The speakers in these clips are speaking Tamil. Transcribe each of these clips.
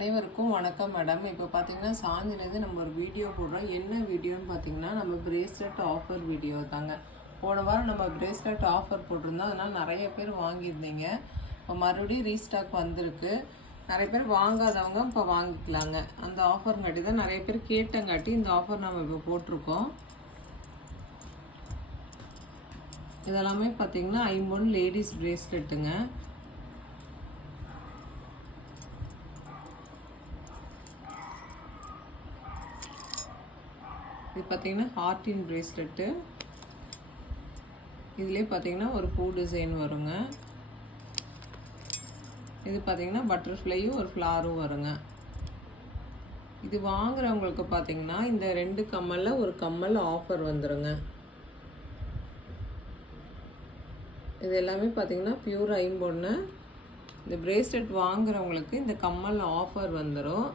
அனைவருக்கும் வணக்கம் மேடம். இப்போ பார்த்தீங்கன்னா சாஞ்சிலேருந்து நம்ம ஒரு வீடியோ போடுறோம். என்ன வீடியோன்னு பார்த்தீங்கன்னா நம்ம பிரேஸ்லெட் ஆஃபர் வீடியோ தாங்க. போன வாரம் நம்ம பிரேஸ்லெட் ஆஃபர் போட்டிருந்தோம், அதனால் நிறைய பேர் வாங்கியிருந்தீங்க. இப்போ மறுபடியும் ரீஸ்டாக் வந்திருக்கு. நிறைய பேர் வாங்காதவங்க இப்போ வாங்கிக்கலாங்க. அந்த ஆஃபர்ங்காட்டி தான் நிறைய பேர் கேட்டங்காட்டி இந்த ஆஃபர் நம்ம இப்போ போட்டிருக்கோம். இதெல்லாமே பார்த்தீங்கன்னா ஐம்பொன் லேடிஸ் பிரேஸ்லெட்டுங்க. இது பார்த்தீங்கன்னா ஹார்டின் பிரேஸ்லெட்டு. இதுலேயே பார்த்தீங்கன்னா ஒரு பூ டிசைன் வருங்க. இது பார்த்தீங்கன்னா பட்டர்ஃப்ளையும் ஒரு ஃப்ளாரும் வருங்க. இது வாங்குறவங்களுக்கு பார்த்தீங்கன்னா இந்த 2 கம்மலில் ஒரு கம்மல் ஆஃபர் வந்துடுங்க. இது எல்லாமே பார்த்தீங்கன்னா பியூர் ஐம்பொன்னு. இந்த பிரேஸ்லெட் வாங்குறவங்களுக்கு இந்த கம்மல் ஆஃபர் வந்துடும்.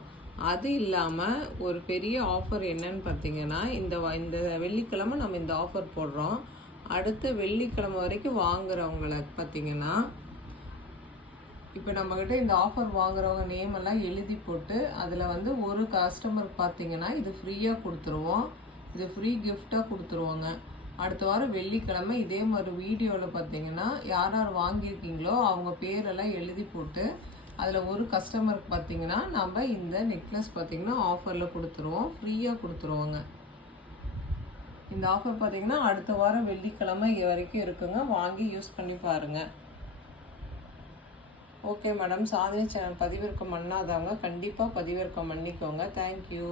அது இல்லாமல் ஒரு பெரிய ஆஃபர் என்னன்னு பார்த்தீங்கன்னா இந்த வெள்ளிக்கிழமை நம்ம இந்த ஆஃபர் போடுறோம். அடுத்த வெள்ளிக்கிழமை வரைக்கும் வாங்குறவங்களுக்கு பார்த்தீங்கன்னா இப்போ நம்மக்கிட்ட இந்த ஆஃபர் வாங்குறவங்க நேமெல்லாம் எழுதி போட்டு அதில் வந்து ஒரு கஸ்டமருக்கு பார்த்தீங்கன்னா இது ஃப்ரீயாக கொடுத்துருவோம். இது ஃப்ரீ கிஃப்டாக கொடுத்துருவோங்க. அடுத்த வாரம் வெள்ளிக்கிழமை இதே மாதிரி வீடியோவில் பார்த்தீங்கன்னா யார் யார் வாங்கியிருக்கீங்களோ அவங்க பேரெல்லாம் எழுதி போட்டு அதில் ஒரு கஸ்டமருக்கு பார்த்தீங்கன்னா நம்ம இந்த நெக்லஸ் பார்த்தீங்கன்னா ஆஃபரில் கொடுத்துருவோம், ஃப்ரீயாக கொடுத்துருவோங்க. இந்த ஆஃபர் பார்த்தீங்கன்னா அடுத்த வாரம் வெள்ளிக்கிழமை வரைக்கும் இருக்குங்க. வாங்கி யூஸ் பண்ணி பாருங்கள். ஓகே மேடம், சாதனை சேனல் பதிவிறக்கம் பண்ணாதவங்க கண்டிப்பாக பதிவிறக்கம் பண்ணிக்கோங்க. தேங்க்யூ.